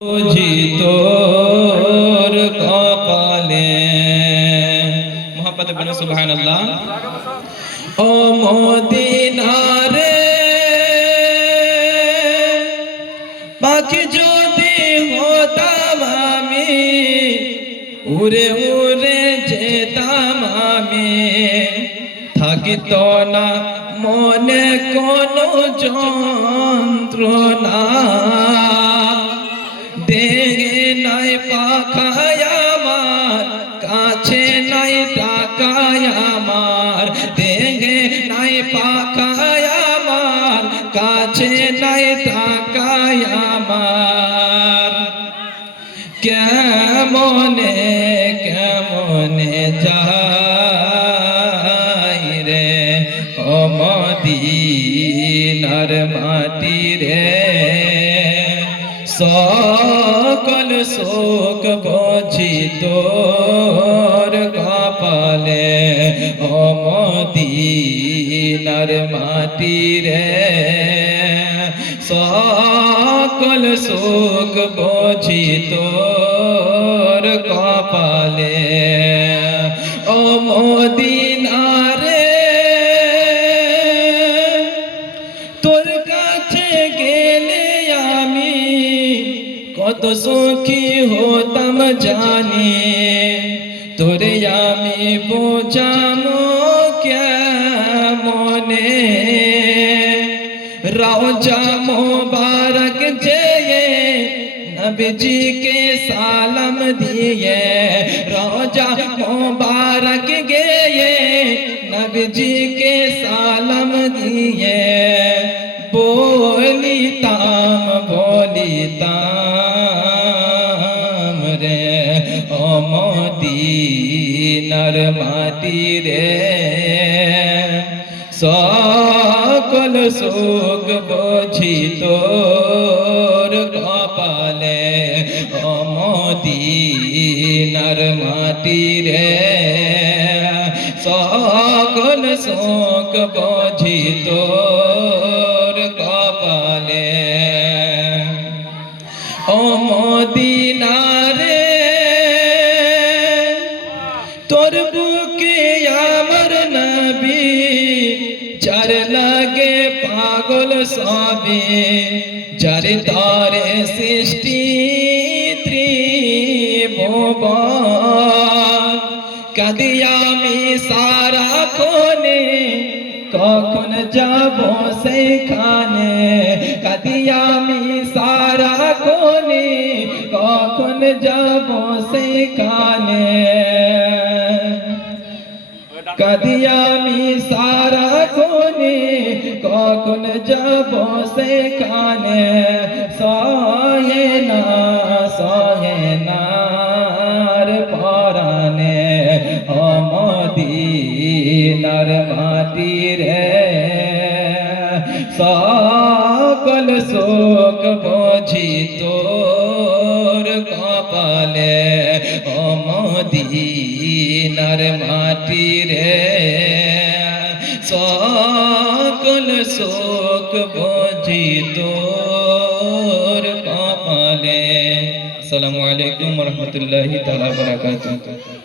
বুঝি তোর কপালে মোহাম্মতে বলে সুবহানাল্লাহ। ও মদিনারে পাখি যদি হতাম আমি, উড়ে উড়ে যেতাম আমি, থাকিত না মনে কোনো যন্ত্রণা। দেহে নাই পাখায় আমার, কাছে নাই টাকায় আমার, দেহে নাই পাখায় আমার, কাছে নাই টাকায় আমার। কেমনে কেমনে যাই রে ও মদিনার মাটি রে, সকল শোক বুঝি তোর কপালে ও মদিনার মাটি রে, সকল শোক বুঝি তোর কপালে ও মদিনারে। তোর কাছে গেলে আমি কত সুখী হতাম জানি, তোরে আমি বোঝানো কেমনে। রওজা মুবারক যেয়ে नबी के सालम दिए, रोजा मुबारक गए नबी के सालम दिए। बोलिताम रे ओ मदीनार माटी रे, সকল শোক বুঝি তোর কপালে ও মদিনার মাটি রে, সকল শোক বুঝি তোর কপালে ও মদিনারে। তোর বুকে আমার নবী যার লাগে পাগল সবে, যার তারে সৃষ্টি ত্রিভুবন। কাঁদি আমি সারাক্ষণে কখন যাব সেখানে, কাঁদি আমি সারাক্ষণে কখন যাব সেখানে, কাঁদি আমি সারাক্ষণে কখন যাব সেখানে। সহে না রে পরাণে ও মদিনার মাটি রে, সকল শোক বুঝি তোর কপালে ও মদিনার মাটি রে, সকল শোক বুঝি তোর কপালে। আসসালামু আলাইকুম ওয়া রাহমাতুল্লাহি তাআলা ওয়া বারাকাতুহু।